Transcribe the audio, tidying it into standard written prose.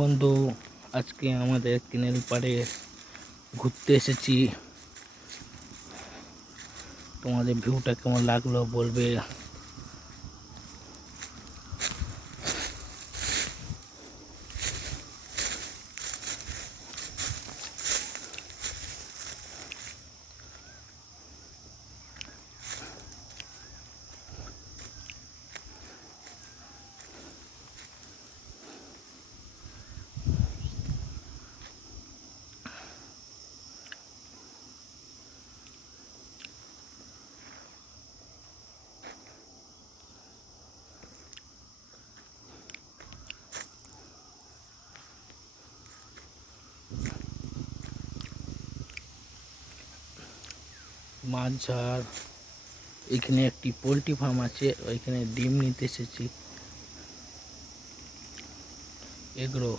বন্ধু, আজকে আমাদের কেনেল পাড়ে ঘুরতে এসেছি। তোমাদের ভিউটা কেমন লাগলো বলবে। মাঝঝাড়, এখানে একটি পোল্ট্রি ফার্ম আছে, ওইখানে ডিম নিতে এসেছি। এগুলো